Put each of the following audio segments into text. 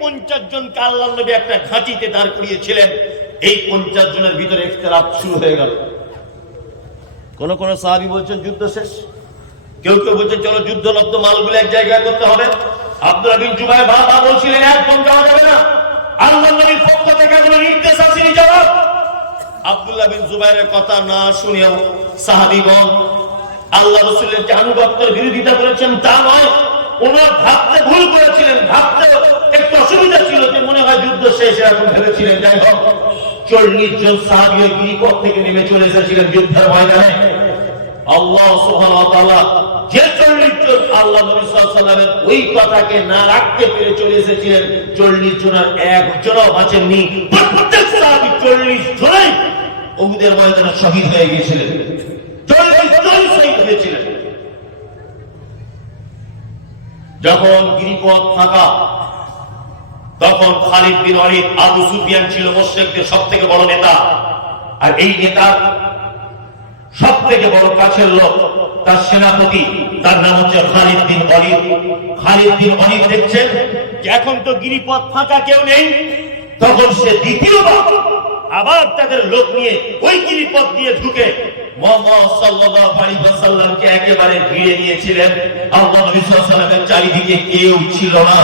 50 জনকে আল্লাহর নবী একটা ঘাঁটিতে দাঁড় করিয়েছিলেন। এই 50 জনের ভিতরে ইখতিলাফ শুরু হয়ে গেল। কোন কোন সাহাবী বলছেন যুদ্ধ শেষ, কেউ কেউ বলছেন চলো যুদ্ধলব্ধ মালগুলো এক জায়গায় করতে হবে। আব্দুল্লাহ বিন জুবাইর বারবার বলছিলেন একদম যাওয়া যাবে না, আল্লাহর নবীর পক্ষ থেকে কোনো নির্দেশ আসেনি জবাব। আব্দুল্লাহ বিন জুবাইরের কথা না শুনেও সাহাবীগণ আল্লাহ রাসূলের যে আনুগত্যের বিরোধিতা করেছেন তা নয়, ওনার ভাবতে ভুল করেছিলেন, ভাবতে একটু অসুবিধা ছিল যে মনে হয় যুদ্ধ শেষ এরকম ভেবেছিলেন। যাই হোক 40 জন সাহাবী গিরিপথ থেকে নেমে চলে এসেছিলেন যুদ্ধের ময়দানে। আল্লাহ সুবহানাহু ওয়া তাআলা যে 40 জন আল্লাহ নবী সাল্লাল্লাহু আলাইহি ওয়াসাল্লামের ওই কথাকে না রাখতে পেরে চলে এসেছিলেন, 40 জনের একজনও বাঁচেননি। প্রত্যেক সাহাবী 40 জনই উহুদের ময়দানে শহীদ হয়ে গিয়েছিলেন, 40 জন শহীদ হয়েছিলেন। যখন গিরিপথ ফাঁকা, তখন খালিদ বিন ওয়ালিদ, আবু সুফিয়ান ছিল মুশরিকদের সবথেকে বড় নেতা, আর এই নেতা সবথেকে বড় কাছের লোক, তার সেনাপতি, তার নাম হচ্ছে খালিদ বিন ওয়ালিদ। খালিদ বিন ওয়ালিদ দেখছেন যে এখন তো গিরিপথ ফাঁকা, কেউ নেই, তখন সে দ্বিতীয়বার আবার তাদের লোক নিয়ে ওই গিরিপথ দিয়ে ঢুকে মুহাম্মদ সাল্লাল্লাহু আলাইহি ওয়াসাল্লামকে একেবারে ঘিরে নিয়েছিলেন। আল্লাহ নবী সাল্লাল্লাহু আলাইহি ওয়াসাল্লামের চারিদিকে কেউ ছিল না,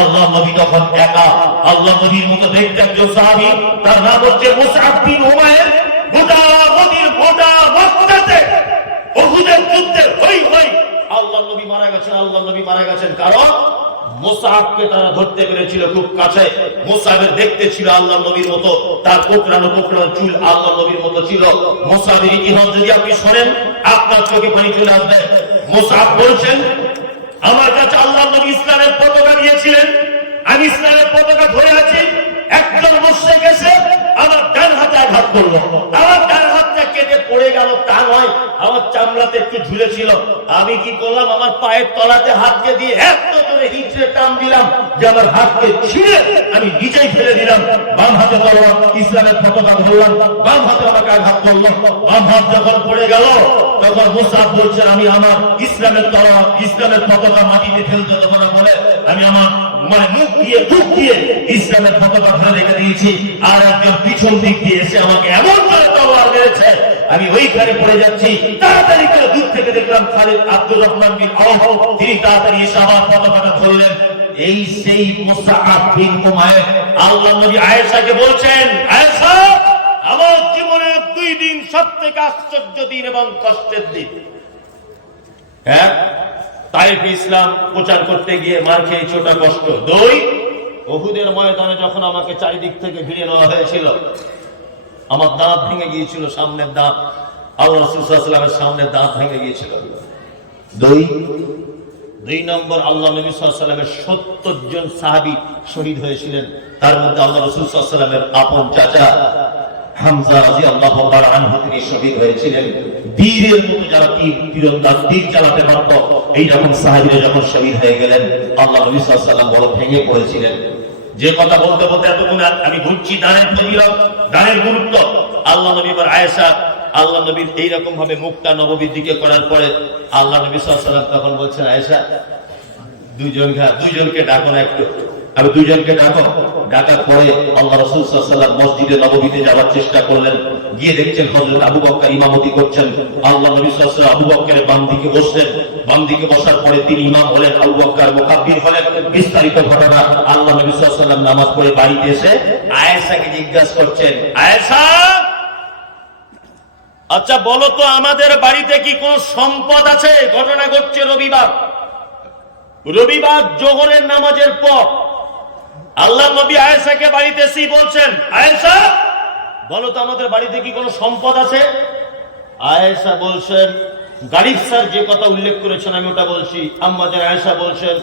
আল্লাহ নবী তখন একা। আল্লাহ নবীর মতো দেখতে একজন সাহাবী, তার নাম হচ্ছে মুসআব বিন উমাইর। গোটা নদীর গোটা মক্কাতে উহুদের যুদ্ধে হই হই আল্লাহ নবী মারা গেছেন, আল্লাহ নবী মারা গেছেন। কারণ মুসআবকে তারা ধরতে পেরেছিল খুব কাছে। মুসআবের দেখতে ছিল আল্লাহ নবীর মতো, তার কোকড়ানো কোকড়ানো চুল আল্লাহ নবীর মতো ছিল। মুসআবের ইতিহাস যদি আপনি শোনেন আপনার চোখে পানি চলে আসবে। মুসআব বলছেন আমার কাছে আল্লাহ নবী ইসলামের পতাকা দিয়েছিলেন, আমি ইসলামের পতাকা ধরে আছি, একজন মুশরিক এসে আমার ডান হাতে আঘাত করলো, আমার ডান হাতটা কেটে পড়ে গেল তা নয়, আমার চামড়াতে একটু ঝুলেছিল। আমি কি করলাম, আমার পায়ের তলাতে হাতকে দিয়ে এত জোরে হিঁচড়ে টান দিলাম যে আমার হাতকে ছিঁড়ে আমি নিজেই ফেলে দিলাম। বাম হাতে তলোয়ার, ইসলামের পতাকা ধরলাম, বাম হাতে আমাকে আঘাত করলো। বাম হাত যখন পড়ে গেল তখন মুসআব বলছেন আমি আমার ইসলামের তলোয়ার, ইসলামের পতাকা মাটিতে ফেলতে দেবো না বলে আমি আমার মুখ দিয়ে ইসলামের পতাকা ধরে রেখে দিয়েছি। আর একজন পিছন দিক দিয়ে এসে আমাকে এমন করে তলোয়ার মেরেছে, আমি ওইখানে পড়ে যাচ্ছি। তাড়াতাড়ি করে দূর থেকে দেখলাম খালিদ আব্দুর রহমান বিন আওফ, তিনি তাড়াতাড়ি এসে আমার পতাকাটা ধরলেন। এই সেই মুসআব বিন উমাইর। আল্লাহ নবী আয়েশাকে বলছেন, আয়েশা আমার জীবনের 2 দিন সবথেকে আশ্চর্য দিন এবং কষ্টের দিন। এক, তাইফে ইসলাম প্রচার করতে গিয়ে মার খেয়েছি, ওটা কষ্ট। 2, উহুদের ময়দানে যখন আমাকে চারিদিক থেকে ঘিরে নেওয়া হয়েছিল, আমার দাঁত ভেঙে গিয়েছিল, সামনের দাঁত, আল্লাহ রাসূল সাল্লাল্লাহু আলাইহি ওয়াসাল্লামের সামনের দাঁত ভেঙে গিয়েছিল। 2 নম্বর আল্লাহ নবী সাল্লাল্লাহু আলাইহি ওয়াসাল্লামের 70 জন সাহাবী শহীদ হয়েছিলেন। তার মধ্যে আল্লাহ রাসূল সাল্লাল্লাহু আলাইহি ওয়াসাল্লামের আপন চাচা হামজা রাদিয়াল্লাহু তাআলা আনহু তিনি শহীদ হয়েছিলেন। বীরের মতো যারা তীরন্দাজ, তীর চালাতে পারত, এইরকম সাহাবীরা যখন শহীদ হয়ে গেলেন আল্লাহ নবী সাল্লাল্লাহু আলাইহি ওয়াসাল্লাম বড় ভেঙে পড়েছিলেন। যে কথা বলতে বলতে এতক্ষণ আমি ঘুরছি দানের ফজিলত, দানের গুরুত্ব। আল্লাহ নবী এবার আয়েশা, আল্লাহ নবীর এইরকম ভাবে মুখটা নববীর দিকে করার পরে আল্লাহ নবী সাল্লাল্লাহু আলাইহি ওয়াসাল্লাম তখন বলছেন, আয়েশা দুইজনকে ডাকো না একটু। আমি 2 জনকে ডাকার পরে আল্লাহ রাসূল সাল্লাল্লাহু আলাইহি ওয়াসাল্লাম মসজিদে নববীতে যাওয়ার চেষ্টা করলেন। গিয়ে দেখছেন হযরত আবু বকর ইমামতি করছেন। আল্লাহ নবী সাল্লাল্লাহু আলাইহি ওয়াসাল্লাম আবু বকরের বাম দিকে বসলেন। বাম দিকে বসার পরে তিনি ইমাম হলেন, আবু বকর মুকাব্বির হলেন। বিস্তারিত ঘটনা। আল্লাহ নবী সাল্লাল্লাহু আলাইহি ওয়াসাল্লাম নামাজ পড়ে বাড়িতে এসে আয়েশাকে জিজ্ঞাসা করছেন, আয়েশা আচ্ছা বলো তো আমাদের বাড়িতে কি কোন সম্পদ আছে? ঘটনা ঘটছে রবিবার জোহরের নামাজের পর আল্লাহ নবী আয়েশাকে বাড়িতে এসে বলছেন, আয়েশা বলো তো আমাদের বাড়িতে কি কোনো সম্পদ আছে? আয়েশা বলছেন, গালিব স্যার যে কথা উল্লেখ করেছেন আমি ওটা বলছি। আম্মাজান আয়েশা বলছেন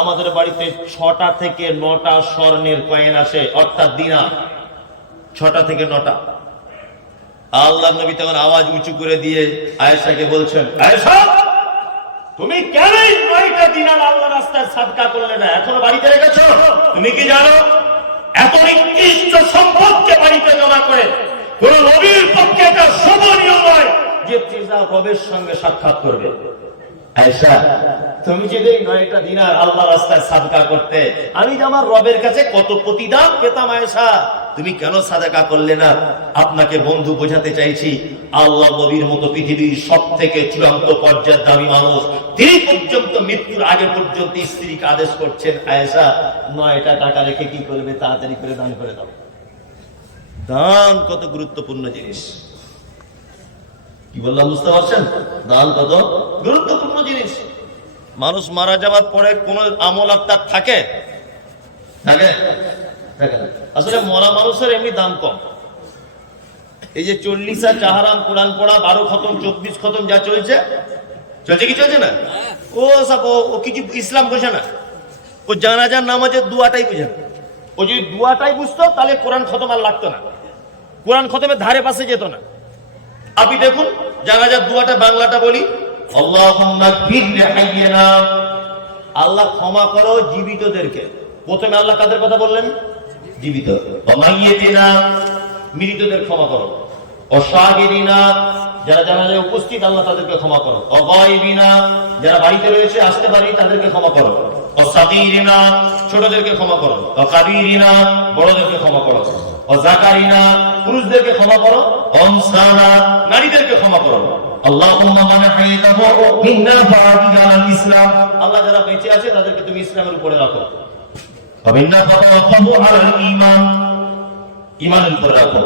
আমাদের বাড়িতে 6টা থেকে 9টা স্বর্ণের কয়েন আসে, অর্থাৎ দিনার। 6টা থেকে 9টা। আল্লাহ নবী তখন আওয়াজ উঁচু করে দিয়ে আয়েশাকে বলছেন, আয়েশা তুমি কেন 9টা দিনার আল্লাহর রাস্তায় সাদকা করলে না, এখনো বাড়িতে রেখেছো? তুমি কি জানো এত নিকৃষ্ট সম্পদকে বাড়িতে জমা করে কোন নবীর পক্ষে এটা শোভনীয় নয় যে তিনি রবের সঙ্গে সাক্ষাৎ করবে। আয়েশা, তুমি যদি 9টা দিনার আল্লাহর রাস্তায় সাদকা করতে, আমি যে আমার রবের কাছে কত প্রতিদান পেতাম। আয়েশা, তুমি কেন সাদকা করলে না? আপনাকে বন্ধু বোঝাতে চাইছি, আল্লাহ নবীর মতো পৃথিবীর সবথেকে চূড়ান্ত পর্যায়ের দামি মানুষ, তিনি পর্যন্ত মৃত্যুর আগে পর্যন্ত স্ত্রীকে আদেশ করছেন, আয়েশা 9টা টাকা রেখে কি করবে? তাড়াতাড়ি করে দান করে দাও। দান কত গুরুত্বপূর্ণ জিনিস, কি বললাম বুঝতে পারছেন? দান কত গুরুত্বপূর্ণ জিনিস। মানুষ মারা যাওয়ার পরে কোন আমল আর তার থাকে থাকে থাকে না। আসলে মরা মানুষের এমনি দাম কম। এই যে 40 চাহারাম কোরআন পড়া, 12 খতম, 24 খতম যা চলছে, চলছে কি চলছে না? ও সব ও কিছু ইসলাম বোঝে না। ও জানাজার নামাজের দুয়াটাই বোঝে না। ও যদি দুয়াটাই বুঝতো তাহলে কোরআন খতম আর লাগতো না, কোরআন খতমের ধারে পাশে যেত না। আপনি দেখুন জানাজার দুয়াটা বাংলাটা বলি, আল্লাহুম্মা গফির লিহাইয়িনা, আল্লাহ ক্ষমা করো জীবিতদেরকে। প্রথমে আল্লাহ কাদের কথা বললেন? জীবিত। ওয়া মাইয়িতিনা, মৃতদের ক্ষমা করো। ওয়া শাহিদিনা, যারা জানাজায় উপস্থিত আল্লাহ তাদেরকে ক্ষমা করো। ওয়া গায়বিনা, যারা বাড়িতে রয়েছে আসতে পারি তাদেরকে ক্ষমা করো। ওয়া সাগীরিনা, ছোটদেরকে ক্ষমা করো। ওয়া কাবীরিনা, বড়দেরকে ক্ষমা করো। ওয়া যাকারিনা, পুরুষদেরকে ক্ষমা করো। অনসানা, নারীদেরকে ক্ষমা করো। আল্লাহুম্মা মান হাইয়াতাহু মিন্না ফাআতিনা আলাল ইসলাম, আল্লাহ যারা বেঁচে আছে তাদেরকে তুমি ইসলামের উপরে রাখো। ওয়া মিন্না ফাতাওয়াফাহু আলাল ঈমান, ঈমানের উপরে রাখো।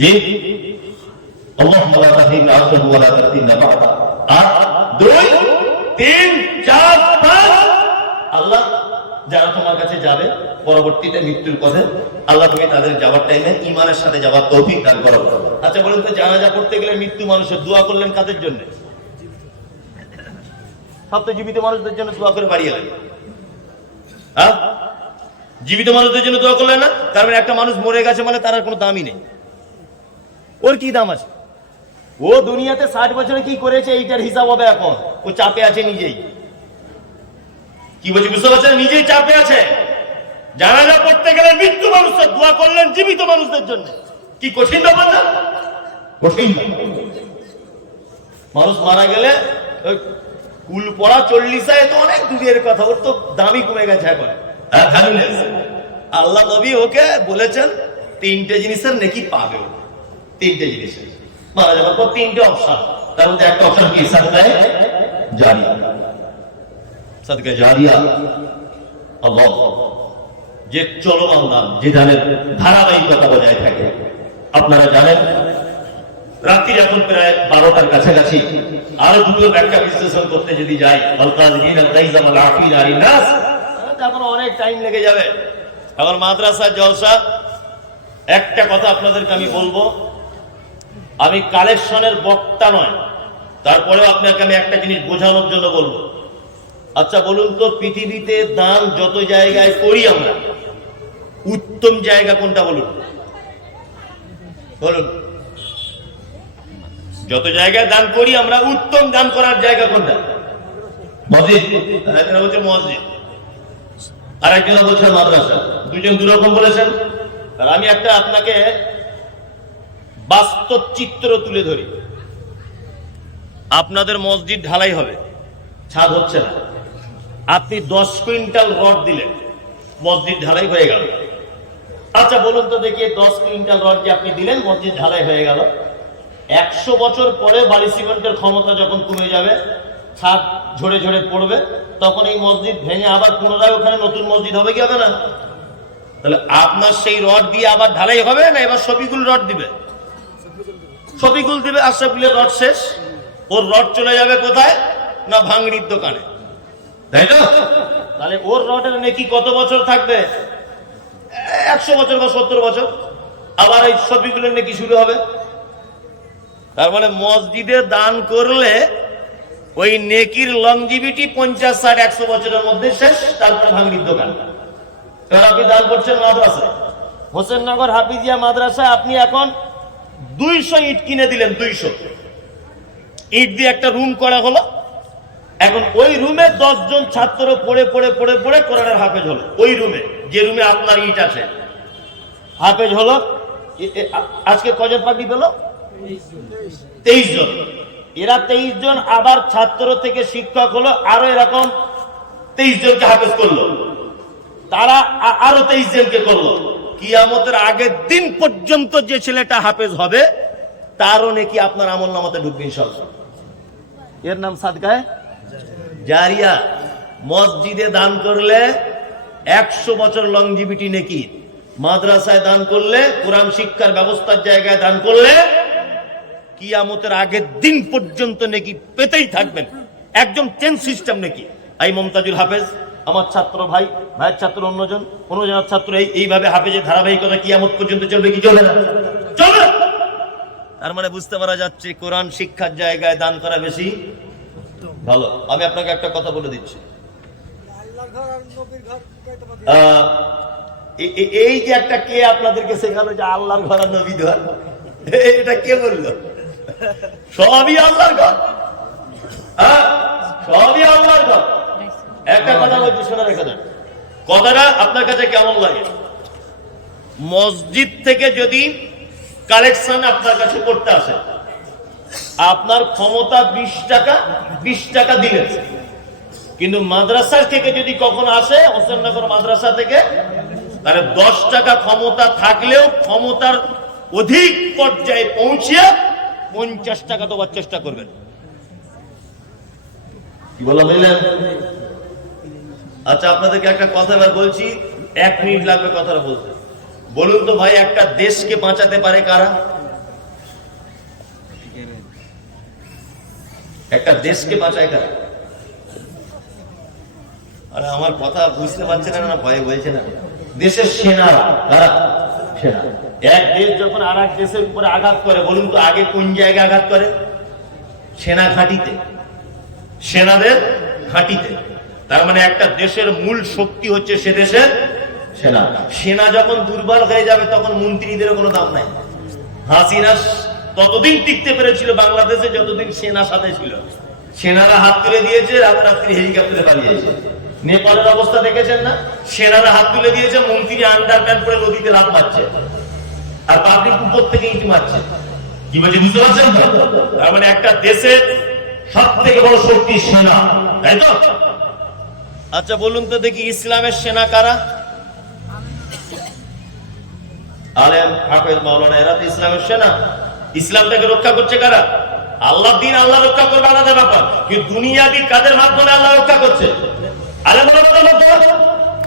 জি, আল্লাহুম্মা লা তাহিল্লা আনহু ওয়া লা তাহিল্লা বা'দা। আর 2 3 4 5, আল্লাহ যারা তোমার কাছে যাবে পরবর্তীতে মৃত্যুর পথে, আল্লাহ তুমি তাদের যাওয়ার টাইমে ঈমানের সাথে যাওয়ার তৌফিক দান করো। আচ্ছা বলুন তো, জানাজা পড়তে গেলে মৃত্যু মানুষের দোয়া করলেন কাদের জন্য? সব তো জীবিত মানুষদের জন্য দোয়া করে বাড়িয়ে লাগে। হ্যাঁ, জীবিত মানুষদের জন্য দোয়া করলেন না? তার মানে একটা মানুষ মরে গেছে মানে তার আর কোনো দামই নেই। ওর কি দাম আছে? ও দুনিয়াতে 60 বছরে কি করেছে এইটার হিসাব হবে এখন। ও চাপে আছে নিজেই। কি বলছি বুঝতে পারছেন? নিজেই চাপে আছে। জানাজা পড়তে গেলে মৃত্যু মানুষের দোয়া করলেন জীবিত মানুষদের জন্য। কি কঠিন ব্যাপার না? কঠিন। মানুষ মারা গেলে কুল পড়া 40 তো অনেক দূরের কথা, ওর তো দামই কমে গেছে এখন। আল্লাহ নবী ওকে বলেছেন 3টে জিনিসের নেকি পাবে। 3টে জিনিসের মারা যাওয়ার পর 3টে অপশন, তার মধ্যে একটা অপশন কি? সাদকায়ে জারিয়া। সাদকায়ে জারিয়া আল্লাহ, যে চলমান দান, যে দানের ধারাবাহিকতা বজায় থাকে। আপনারা জানেন রাত্রি এখন প্রায় 12টার কাছাকাছি। আরো দুটো ব্যাখ্যা বিশ্লেষণ করতে যদি যাই, তখন অনেক টাইম লেগে যাবে। আমার মাদ্রাসা জলসা, একটা কথা আপনাদেরকে আমি বলবো, আমি কালেকশনের বক্তা নয়, তারপরেও আপনাকে আমি একটা জিনিস বোঝানোর জন্য বলবো। আচ্ছা বলুন তো, পৃথিবীতে দান যত জায়গায় করি আমরা, উত্তম জায়গা কোনটা বলুন? বলুন, যত জায়গায় দান করি আমরা, উত্তম দান করার জায়গা কোনটা? মসজিদ। একজন বলছে মসজিদ, আর একজন বলছে মাদ্রাসা। দুজন দুরকম বলেছেন। আর আমি একটা আপনাকে বাস্তব চিত্র তুলে ধরি। আপনাদের মসজিদ ঢালাই হবে, ছাদ হচ্ছে না, আপনি 10 কুইন্টাল রড দিলেন, মসজিদ ঢালাই হয়ে গেল। আচ্ছা বলুন তো দেখি, 10 কুইন্টাল রড যে আপনি দিলেন, মসজিদ ঢালাই হয়ে গেল। 100 বছর পরে বালি সিমেন্টের ক্ষমতা যখন কমে যাবে, ছাদ ঝরে ঝরে পড়বে, তখন এই মসজিদ ভেঙে আবার পুনরায় ওখানে নতুন মসজিদ হবে কি হবে না? তাহলে আপনার সেই রড দিয়ে আবার ঢালাই হবে না? এবার শফিকুল রড দিবে, শফিকুল দিবে, আর শফিকুলের রড শেষ। ওর রড চলে যাবে কোথায়? না ভাঙড়ির দোকানে, তাই তো? তাহলে ওর রডের নেকি কত বছর থাকবে? 100 বছর বা 70 বছর। আবার এই শফিকুলের নেকি শুরু হবে। তার মানে মসজিদে দান করলে ওই নেকির লংজিভিটি 50, 60, 100 বছরের মধ্যে শেষ, তারপরে ভাঙড়ির দোকান। এবার আপনি দান করছেন মাদ্রাসায়, হোসেননগর হাফিজিয়া মাদ্রাসায় আপনি এখন 200 ইট কিনে দিলেন। 200 ইট দিয়ে একটা রুম করা হলো। এখন ওই রুমে 10 জন ছাত্র পড়ে পড়ে পড়ে পড়ে কোরআনের হাফেজ হলো। ওই রুমে, যে রুমে আপনার ইট আছে, হাফেজ হলো। আজকে কজন পাবলিক হলো? 23 জন। এরা 23 জন, আবার ছাত্র থেকে শিক্ষক হলো, আরো এরকম 23 জনকে হাফেজ করলো, তারা আরো 23 জনকে করলো। কিয়ামতের আগের দিন পর্যন্ত যে ছেলেটা হাফেজ হবে তারও নাকি আপনার আমলনামাতে ঢুকবে ইনশাআল্লাহ। এর নাম সাদকায়ে জারিয়া। মসজিদে দান করলে 100 বছর লংজিভিটি নাকি, মাদ্রাসায় দান করলে, কোরআন শিক্ষার ব্যবস্থার জায়গায় দান করলে কিয়ামতের আগের দিন পর্যন্ত নাকি পেতেই থাকবেন। একদম চেন সিস্টেম নাকি। এই মমতাজুল হাফেজ আমার ছাত্র, ভাইয়ের ছাত্র অন্যজন, অন্যজনের ছাত্র, এইভাবে হাফেজের ধারাবাহিকতা কিয়ামত পর্যন্ত চলবে কি চলবে না? চলবে। তার মানে বুঝতে পারা যাচ্ছে কোরআন শিক্ষার জায়গায় দান করা বেশি ভালো। আমি আপনাকে একটা কথা বলে দিচ্ছি, এই যে একটা কে আপনাদেরকে শেখালো যে আল্লাহর ঘর আর নবী ঘর, এটা কে বললো? সবই আল্লাহর ঘর, সবই আল্লাহর ঘর। একটা কথা বলছি, শোনা রেখে দেন। কথাটা আপনার কাছে কেমন লাগে? মসজিদ থেকে যদি কালেকশন আপনার কাছে করতে আসে, আপনার ক্ষমতা 20 টাকা দিলেন, কিন্তু মাদ্রাসা থেকে যদি কখনো আসে, হোসেননগর মাদ্রাসা থেকে, তাহলে 10 টাকা ক্ষমতা থাকলেও ক্ষমতার অধিক পর্যায়ে পৌঁছে 50 টাকা দেওয়ার চেষ্টা করবেন। কি বলা বুঝলেন? আচ্ছা, আপনাদেরকে একটা কথা এবার বলছি, 1 মিনিট লাগবে কথাটা বলতে। বলুন তো ভাই, একটা দেশকে বাঁচাতে পারে কারা? একটা দেশকে বাঁচায় কারা? আরে আমার কথা বুঝতে পারছে না, ভয়ে বলছে না। দেশের সেনারা, কারা? সেনা। এক দেশ যখন আর এক দেশের উপরে আঘাত করে, বলুন তো আগে কোন জায়গায় আঘাত করে? সেনা ঘাঁটিতে, সেনাদের ঘাঁটিতে। তার মানে একটা দেশের মূল শক্তি হচ্ছে সে দেশের সেনা। সেনা যখন দুর্বল হয়ে যাবে তখন মন্ত্রীদের কোনো দাম নাই। হাসিনা ততদিন টিকতে পেরেছিল বাংলাদেশে যতদিন সেনা সাথে ছিল। সেনারা হাত তুলে দিয়েছে, রাতারাত্রি হেলিকপ্টারে পালিয়েছে। নেপালের অবস্থা দেখেছেন না? সেনারা হাত তুলে দিয়েছে, মন্ত্রী আন্ডারপ্যান্ট পরে নদীতে লাফ মারছে, আর পাবলিক উপর থেকে ইট মারছে। কি বলছে বুঝতে পারছেন তো? তার মানে একটা দেশের সব থেকে বড় শক্তি সেনা, তাই তো? আচ্ছা বলুন তো দেখি, ইসলামের সেনা কারা? আলেম, হাফেজ, মাওলানা, এরা তো ইসলামের সেনা। ইসলামটাকে রক্ষা করছে কারা? আল্লাহ দিন আল্লাহ রক্ষা করবে, আলাদা ব্যাপার। কিন্তু দুনিয়াবি কাদের মাধ্যমে আল্লাহ রক্ষা করছে? আলেম ওলামাদের মাধ্যমে।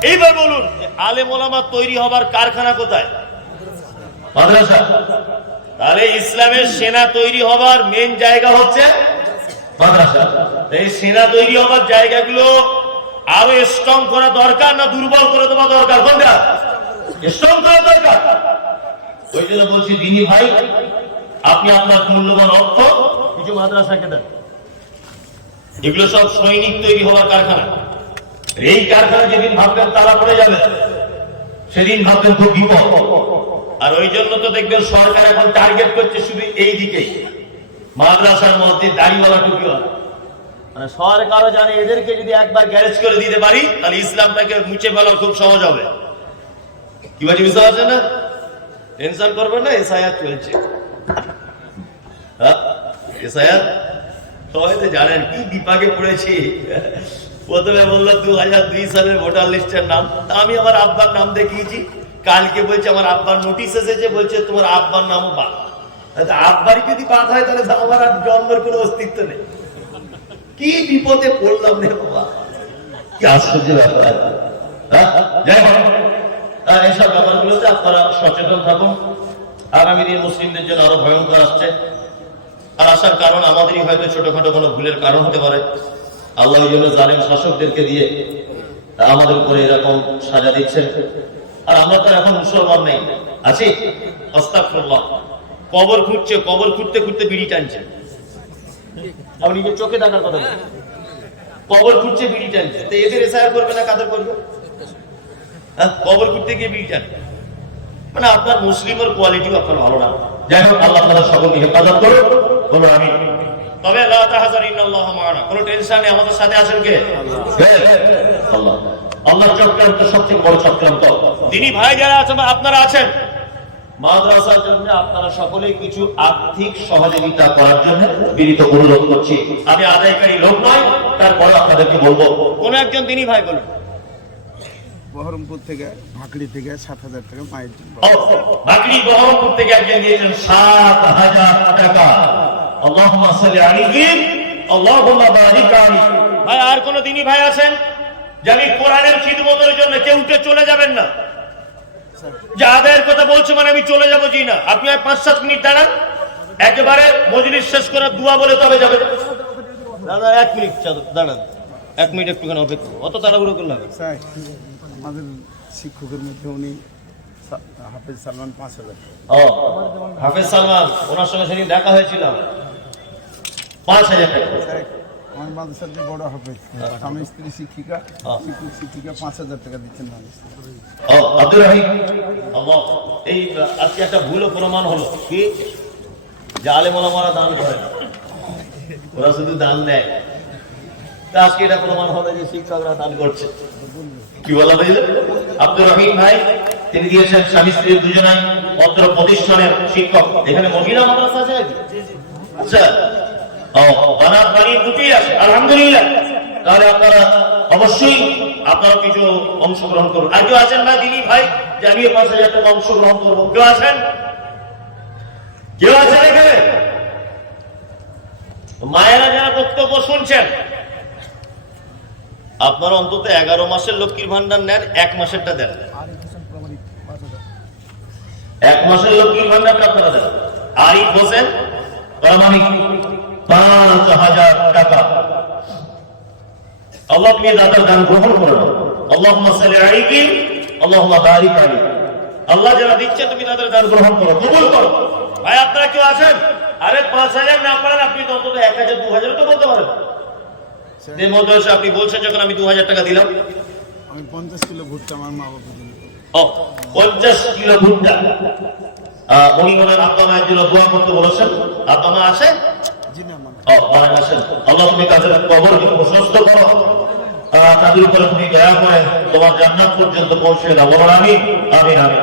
এইবার বলুন, আলেম ওলামা তৈরি হবার কারখানা কোথায়? মাদ্রাসা। তাহলে ইসলামের সেনা তৈরি হবার মেন জায়গা হচ্ছে মাদ্রাসা। এই সেনা তৈরি হবার জায়গাগুলো আরো স্ট্রং করা দরকার, না দুর্বল করে দেওয়া দরকার? কোনটা স্ট্রং করা দরকার? ওই জন্য বলছি, দিনী ভাই, আপনি আপনার মূল্যবান অর্থ কিছু মাদ্রাসাকে দেন। এগুলো সব সৈনিক তৈরি হওয়ার কারখানা। এই কারখানা যেদিন ভাববেন তালা পড়ে যাবে, সেদিন ভাববেন খুব বিপদ। আর ওই জন্য তো দেখবেন সরকার এখন টার্গেট করছে শুধু এই দিকেই, মাদ্রাসার মধ্যে দাড়িওয়ালা টুপিওয়ালা। মানে সরকারও জানে এদেরকে যদি একবার গ্যারেজ করে দিতে পারি তাহলে ইসলামটাকে মুছে ফেলা খুব সহজ হবে। কি বলছি বুঝতে পারছেন না? টেনশন করবেন না, এসআইআর চলছে। এসআইআর সবাই তো জানেন কি বিপাকে পড়েছি। প্রথমে বললো 2002 সালের ভোটার লিস্টের নাম, আমি আমার আব্বার নাম দেখিয়েছি। কালকে বলছে আমার আব্বার নোটিশ এসেছে, বলছে তোমার আব্বার নামও বাদ। আব্বারই যদি বাদ হয় তাহলে আমার আর জন্মের কোনো অস্তিত্ব নেই। কি বিপদে পড়লাম রে বাবা, কি আশ্চর্য ব্যাপার। যাই হোক, এইসব ব্যাপারগুলোতে আপনারা সচেতন থাকুন। আগামী দিন মুসলিমদের জন্য আরো ভয়ঙ্কর আসছে। আর আসার কারণ আমাদেরই হয়তো ছোটখাটো কোনো ভুলের কারণ হতে পারে। আল্লাহ ওই জন্য জালেম শাসকদেরকে দিয়ে আমাদের উপরে এরকম সাজা দিচ্ছে। আর আমরা তো এখন মুসলমান নেই, আছি আস্তাগফিরুল্লাহ। কবর খুঁড়ছে, কবর খুঁড়তে খুঁড়তে বিড়ি টানছে। আপনি নিজের চোখে দেখার কথা বলছেন, কবর খুঁড়ছে বিড়ি টানছে। তো এদের এসআইআর করবে না কাদের করবে? কবর খুঁড়তে গিয়ে বিড়ি টান, মানে আপনার মুসলিমের কোয়ালিটিও আপনার ভালো না। যাই হোক, আল্লাহ আপনাদের সকলকে হেফাজত করুন, বলুন আমিন। তবে লা তাহজান ইন্নাল্লাহা মা'ানা, কোনো টেনশন নেই, আমাদের সাথে আছেন কে? আল্লাহ। আল্লাহ চক্রান্ত সবথেকে বড় চক্রান্ত। তিনি ভাই যারা আছেন, আপনারা আছেন, মাদ্রাসার জন্য আপনারা সকলেই কিছু আর্থিক সহযোগিতা করার জন্য বিনীত অনুরোধ করছি। আমি আদায়কারী লোক নয়, তারপরে আপনাদেরকে বলবো। কোন একজন দিনই ভাই বলুন। বহরমপুর থেকে ভাকড়ি থেকে 7,000 টাকা মায়ের জন্য। ভাকড়ি বহরমপুর থেকে একজন দিয়েছেন 7,000 টাকা। আল্লাহুম্মা সাল্লি আলাইহি আল্লাহুম্মা বারিক আলাইহি। ভাই আর কোন দিনই ভাই আছেন যে আমি কোরআনের খিদমতের জন্য কেউ উঠে চলে যাবেন না, যে আদায়ের কথা বলছে মানে আমি চলে যাবো জি না। আপনি 5-7 মিনিট দাঁড়ান, একেবারে মজলিস শেষ করার দোয়া বলে তবে যাবে। দাদা 1 মিনিট দাঁড়ান, 1 মিনিট একটুখানি অপেক্ষা, অত তাড়াহুড়ো করলে হবে। আমাদের শিক্ষকের মধ্যে উনি হাফেজ সালমান 5,000। ও হাফেজ সালমান, ওনার সঙ্গে সেদিন দেখা হয়েছিল। 5,000 টাকা। আমার মাদ্রাসার যে বড় হাফেজ, স্বামী স্ত্রী শিক্ষিকা, শিক্ষক শিক্ষিকা 5,000 টাকা দিচ্ছেন মানুষ। আব্দুর রহিম, আল্লাহ, এই আজকে একটা ভুল প্রমাণ হলো কি, যে আলেম ওলামারা দান করে না, ওরা শুধু দান দেয়। তা আজকে এটা প্রমাণ হলো যে শিক্ষকরা দান করছে। কি বলা হয়েছে? আব্দুর রহিম ভাই তিনি দিয়েছেন স্বামী স্ত্রী দুজনাই অত্র প্রতিষ্ঠানের শিক্ষক। এখানে মহিলা মাদ্রাসা আছে? আচ্ছা, বানাত বাড়ির দুটি আছে, আলহামদুলিল্লাহ। তাহলে আপনারা অবশ্যই আপনারা কিছু অংশগ্রহণ করুন। আর কেউ আছেন ভাই দিনী ভাই যে আমি 5,000 টাকা অংশগ্রহণ করবো? কেউ আছেন? কেউ আছেন এখানে? মায়েরা যারা বক্তব্য শুনছেন, আপনারা অন্তত 11 মাসের লক্ষ্মীর ভান্ডার নেন, 1 মাসেরটা দেন। 1 মাসের লক্ষ্মীর ভান্ডারটা আপনারা দেন। আরিফ হোসেন প্রামাণিক 5,000 টাকা। আল্লাহ তুমি দাতার দান গ্রহণ করে নাও। আল্লাহুম্মা সাল্লি আলাইহি আল্লাহুম্মা বারিক আলাইহি। আল্লাহ যারা দিচ্ছে তুমি তাদের দান গ্রহণ করো, কবুল করো। ভাই আপনারা কেউ আছেন? আরে 5,000 না পারেন আপনি তো অন্তত 1,000 2,000 তো বলতে পারেন। এর মধ্যে এসে আপনি বলছেন যখন আমি 2,000 টাকা দিলাম। আমি 50 কিলো ভুট্টা আমার মা বাবা দিল। 50 কিলো ভুট্টা। উনি ওনার আব্বা মায়ের জন্য দোয়া করতে বলেছেন। আব্বা মা আছে? জি না মানে। আসেন। আল্লাহ তুমি তাদের কবরকে প্রশস্ত করো, তাদের উপরে তুমি দয়া করে তোমার জান্নাত পর্যন্ত পৌঁছে দাও। বলুন আমিন, আমিন, আমিন।